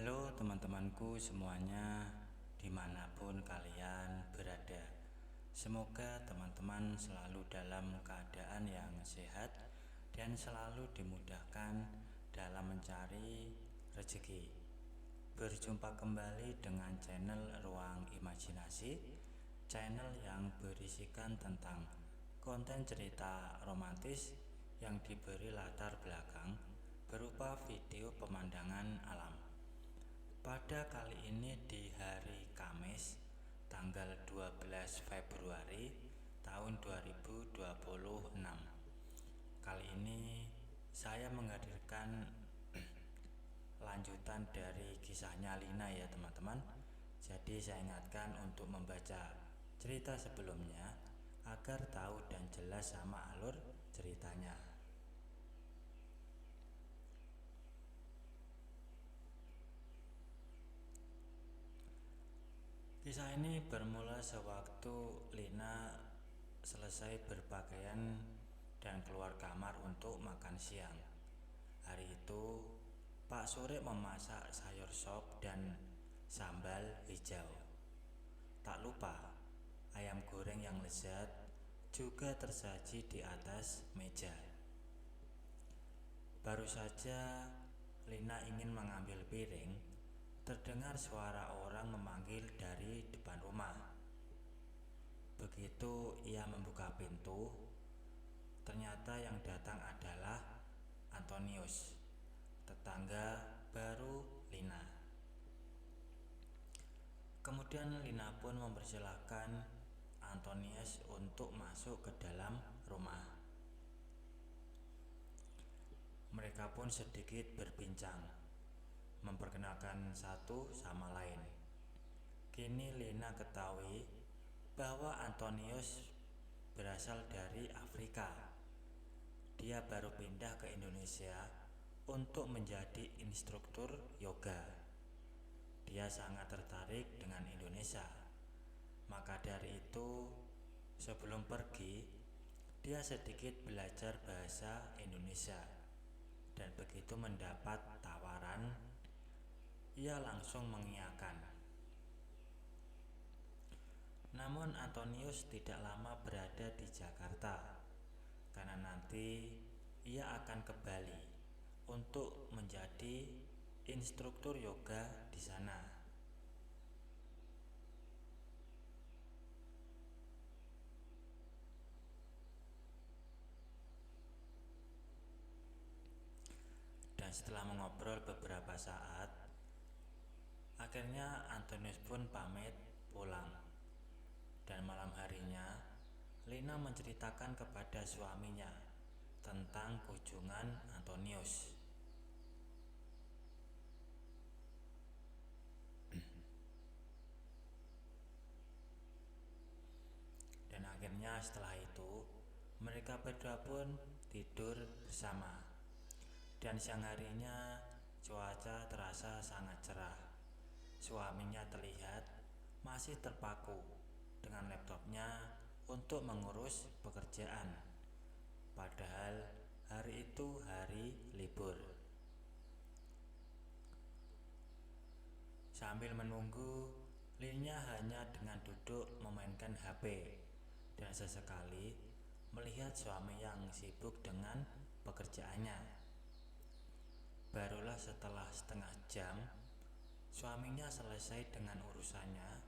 Halo teman-temanku semuanya, dimanapun kalian berada. Semoga teman-teman selalu dalam keadaan yang sehat dan selalu dimudahkan dalam mencari rezeki. Berjumpa kembali dengan channel Ruang Imajinasi, channel yang berisikan tentang konten cerita romantis yang diberi latar belakang berupa video pemandangan alam. Pada kali ini di hari Kamis tanggal 12 Februari tahun 2026. Kali ini saya menghadirkan lanjutan dari kisahnya Lina ya teman-teman. Jadi saya ingatkan untuk membaca cerita sebelumnya agar tahu dan jelas sama alur ceritanya. Kisah ini bermula sewaktu Lina selesai berpakaian dan keluar kamar untuk makan siang. Hari itu Pak Surip memasak sayur sop dan sambal hijau. Tak lupa ayam goreng yang lezat juga tersaji di atas meja. Baru saja Lina ingin mengambil piring, terdengar suara orang memanggil dari depan rumah. Begitu ia membuka pintu, ternyata yang datang adalah Antonius, tetangga baru Lina. Kemudian Lina pun mempersilahkan Antonius untuk masuk ke dalam rumah. Mereka pun sedikit berbincang, memperkenalkan satu sama lain. Kini Lina ketahui bahwa Antonius berasal dari Afrika. Dia baru pindah ke Indonesia untuk menjadi instruktur yoga. Dia sangat tertarik dengan Indonesia. Maka dari itu, sebelum pergi, dia sedikit belajar bahasa Indonesia. Dan begitu mendapat tawaran, ia langsung mengiyakan. Namun Antonius tidak lama berada di Jakarta, karena nanti ia akan ke Bali untuk menjadi instruktur yoga di sana. Dan setelah mengobrol beberapa saat, akhirnya Antonius pun pamit pulang. Dan malam harinya, Lina menceritakan kepada suaminya tentang kunjungan Antonius. Dan akhirnya setelah itu, mereka berdua pun tidur bersama. Dan siang harinya cuaca terasa sangat cerah. Suaminya terlihat masih terpaku dengan laptopnya untuk mengurus pekerjaan. Padahal hari itu hari libur. Sambil menunggu, Lina hanya dengan duduk memainkan HP dan sesekali melihat suami yang sibuk dengan pekerjaannya. Barulah setelah setengah jam suaminya selesai dengan urusannya,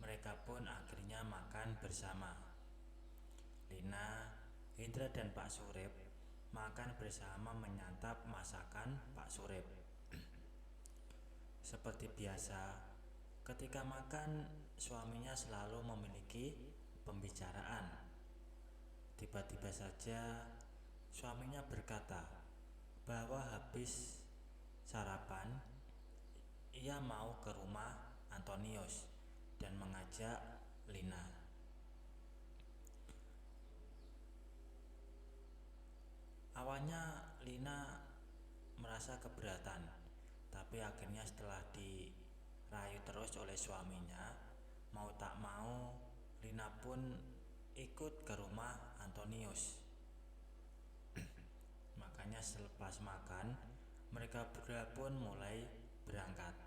mereka pun akhirnya makan bersama. Lina, Indra dan Pak Surip makan bersama menyantap masakan Pak Surip. Seperti biasa, ketika makan suaminya selalu memiliki pembicaraan. Tiba-tiba saja suaminya berkata bahwa habis sarapan ia mau ke rumah Antonius dan mengajak Lina. Awalnya Lina merasa keberatan, tapi Tapi akhirnya setelah dirayu terus oleh suaminya, mau tak mau Lina pun ikut ke rumah Antonius. Makanya selepas makan, mereka berdua pun mulai berangkat.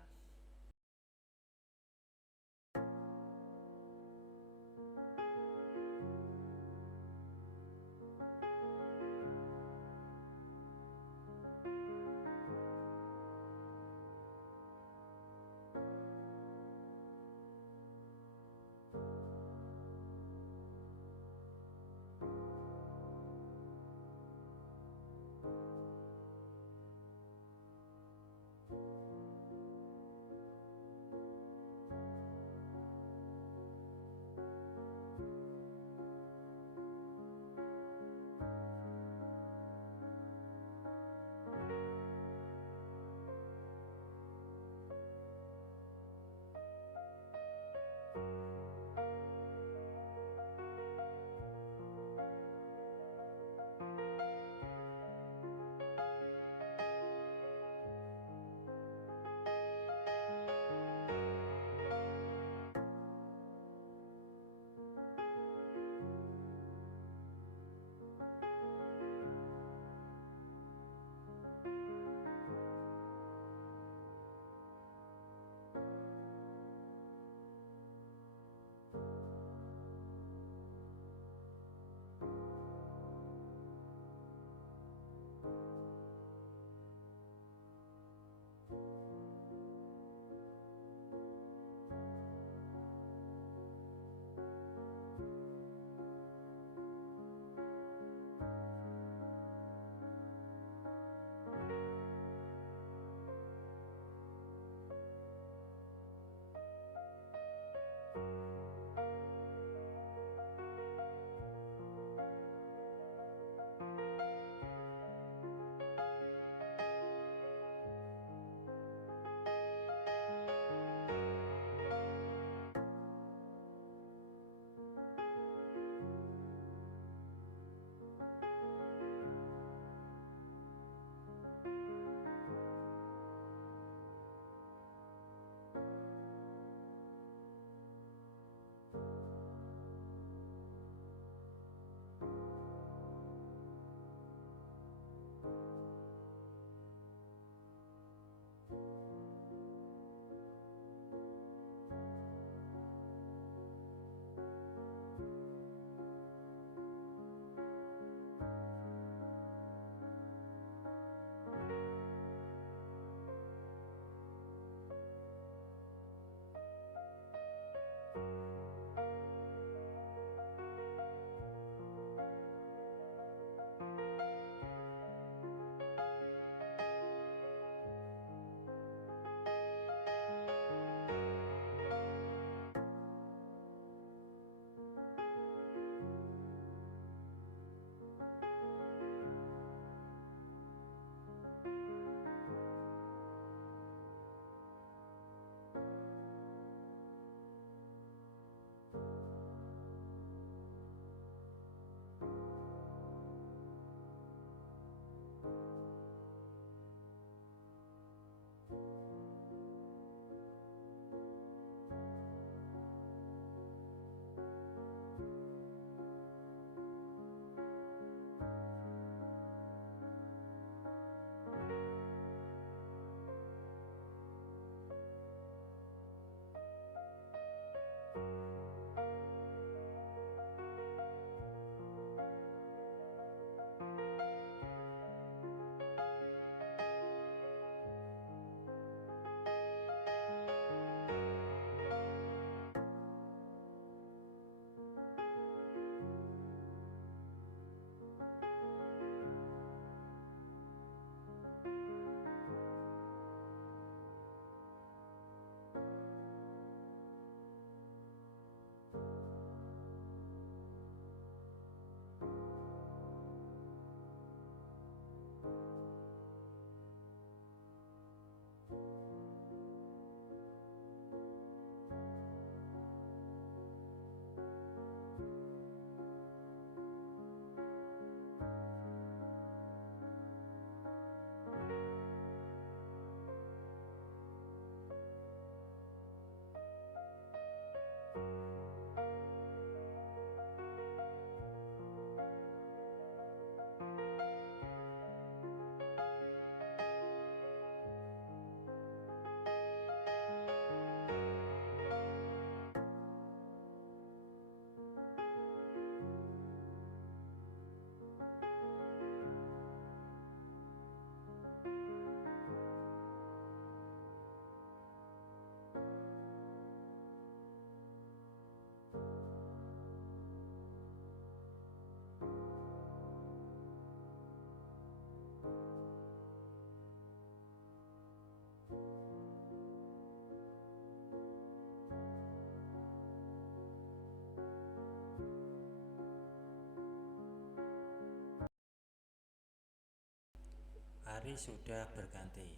hari sudah berganti.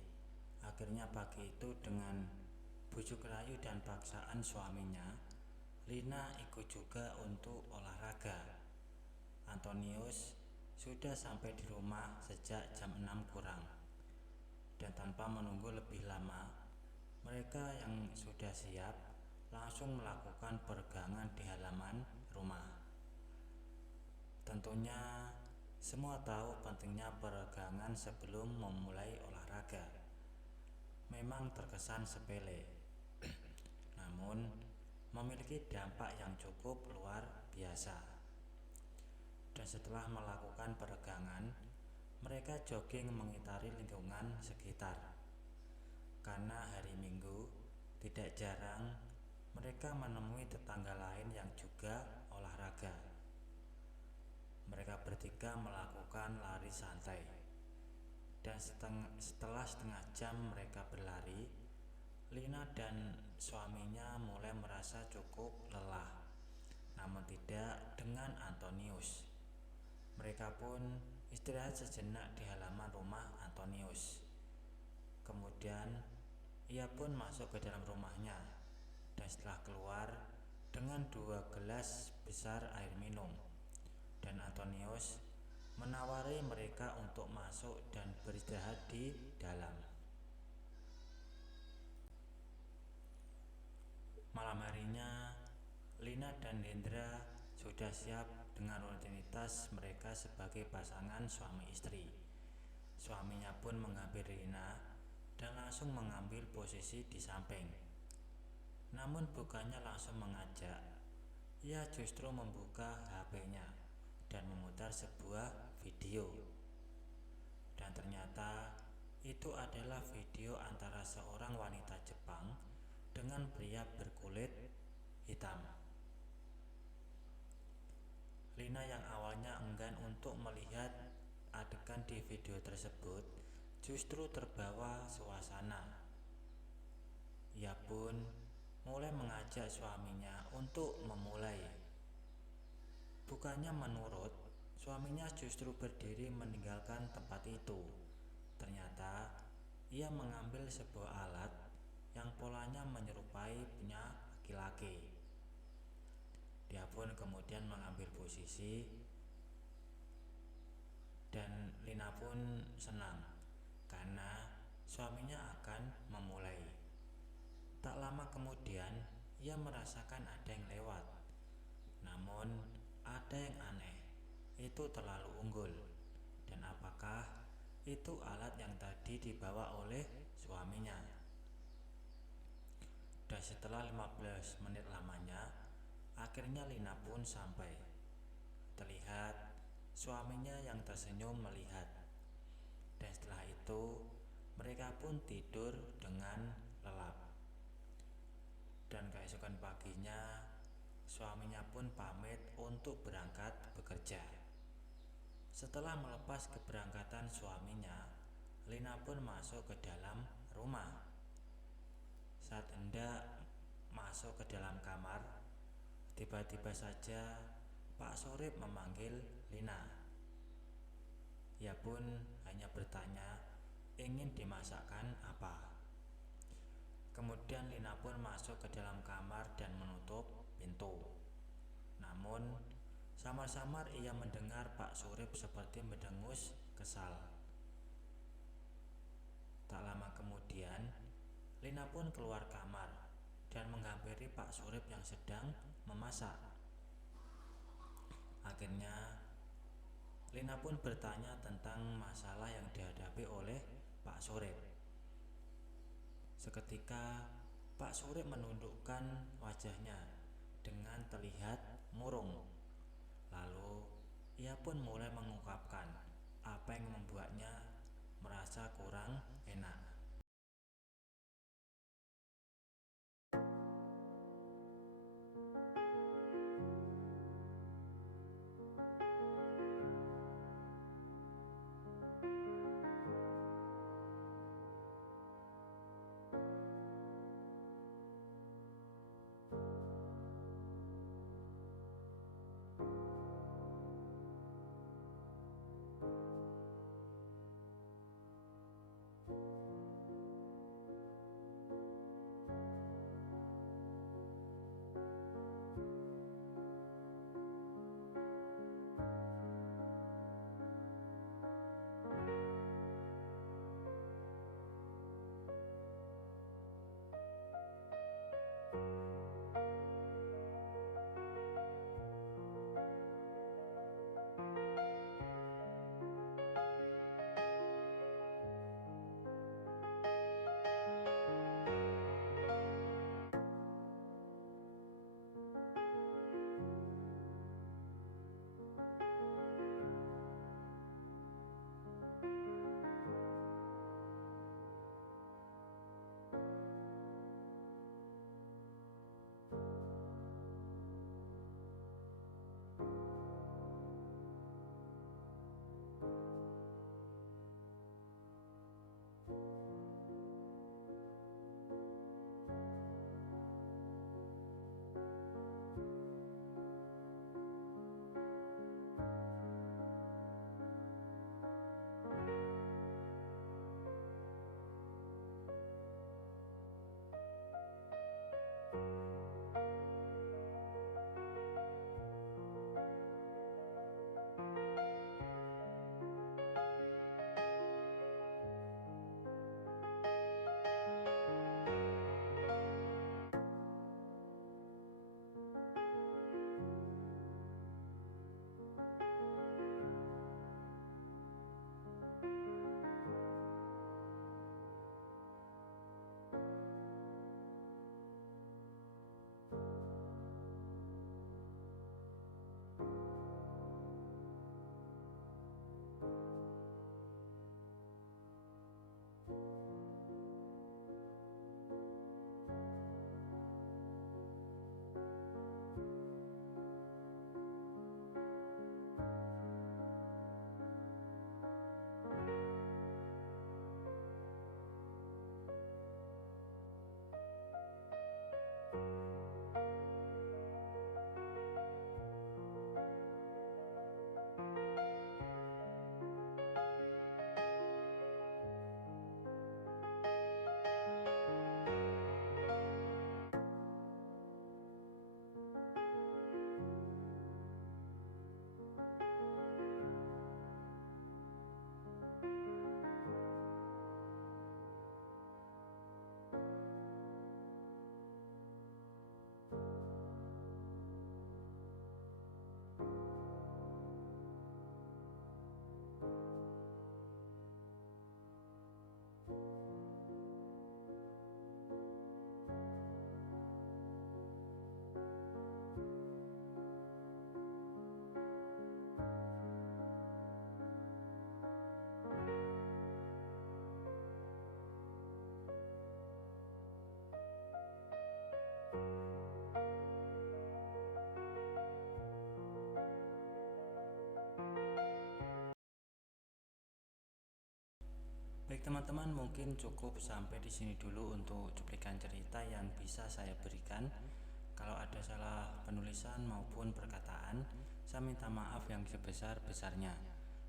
Akhirnya pagi itu dengan bujuk rayu dan paksaan suaminya, Lina ikut juga untuk olahraga. Antonius sudah sampai di rumah sejak jam 6 kurang. Dan tanpa menunggu lebih lama, mereka yang sudah siap langsung melakukan peregangan di halaman rumah. Tentunya semua tahu pentingnya peregangan sebelum memulai olahraga. Memang terkesan sepele, namun memiliki dampak yang cukup luar biasa. Dan setelah melakukan peregangan, mereka jogging mengitari lingkungan sekitar. Karena hari Minggu, tidak jarang mereka menemui tetangga lain yang juga olahraga. Mereka bertiga melakukan lari santai. Dan setelah setengah jam mereka berlari, Lina dan suaminya mulai merasa cukup lelah. Namun tidak dengan Antonius. Mereka pun istirahat sejenak di halaman rumah Antonius. Kemudian ia pun masuk ke dalam rumahnya. Dan setelah keluar dengan 2 gelas besar air minum, dan Antonius menawari mereka untuk masuk dan beristirahat di dalam. Malam harinya, Lina dan Hendra sudah siap dengan rutinitas mereka sebagai pasangan suami istri. Suaminya pun menghampiri Lina dan langsung mengambil posisi di samping. Namun bukannya langsung mengajak, ia justru membuka HP-nya dan memutar sebuah video. Dan ternyata itu adalah video antara seorang wanita Jepang dengan pria berkulit hitam. Lina yang awalnya enggan untuk melihat adegan di video tersebut justru terbawa suasana. Ia pun mulai mengajak suaminya untuk memulai. Bukannya menurut, suaminya justru berdiri meninggalkan tempat itu. Ternyata ia mengambil sebuah alat yang polanya menyerupai punya laki-laki. Dia pun kemudian mengambil posisi, dan Lina pun senang karena suaminya akan memulai. Tak lama kemudian, ia merasakan ada yang lewat. Namun, ada yang aneh. Itu terlalu unggul. Dan apakah itu alat yang tadi dibawa oleh suaminya? Dan setelah 15 menit lamanya, akhirnya Lina pun sampai. Terlihat suaminya yang tersenyum melihat. Dan setelah itu, mereka pun tidur dengan lelap. Dan keesokan paginya, suaminya pun pamit untuk berangkat bekerja. Setelah melepas keberangkatan suaminya, Lina pun masuk ke dalam rumah. Saat hendak masuk ke dalam kamar, tiba-tiba saja Pak Surip memanggil Lina. Ia pun hanya bertanya ingin dimasakkan apa. Kemudian Lina pun masuk ke dalam kamar dan menutup pintu. Namun samar-samar ia mendengar Pak Surip seperti mendengus kesal. Tak lama kemudian, Lina pun keluar kamar dan menghampiri Pak Surip yang sedang memasak. Akhirnya Lina pun bertanya tentang masalah yang dihadapi oleh Pak Surip. Seketika Pak Surip menundukkan wajahnya dengan terlihat murung. Lalu ia pun mulai mengungkapkan apa yang membuatnya merasa kurang enak. Baik teman-teman, mungkin cukup sampai di sini dulu untuk cuplikan cerita yang bisa saya berikan. Kalau ada salah penulisan maupun perkataan, saya minta maaf yang sebesar-besarnya.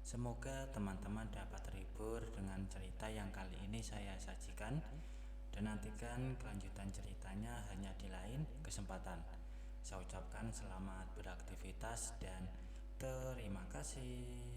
Semoga teman-teman dapat terhibur dengan cerita yang kali ini saya sajikan, dan nantikan kelanjutan ceritanya hanya di lain kesempatan. Saya ucapkan selamat beraktivitas dan terima kasih.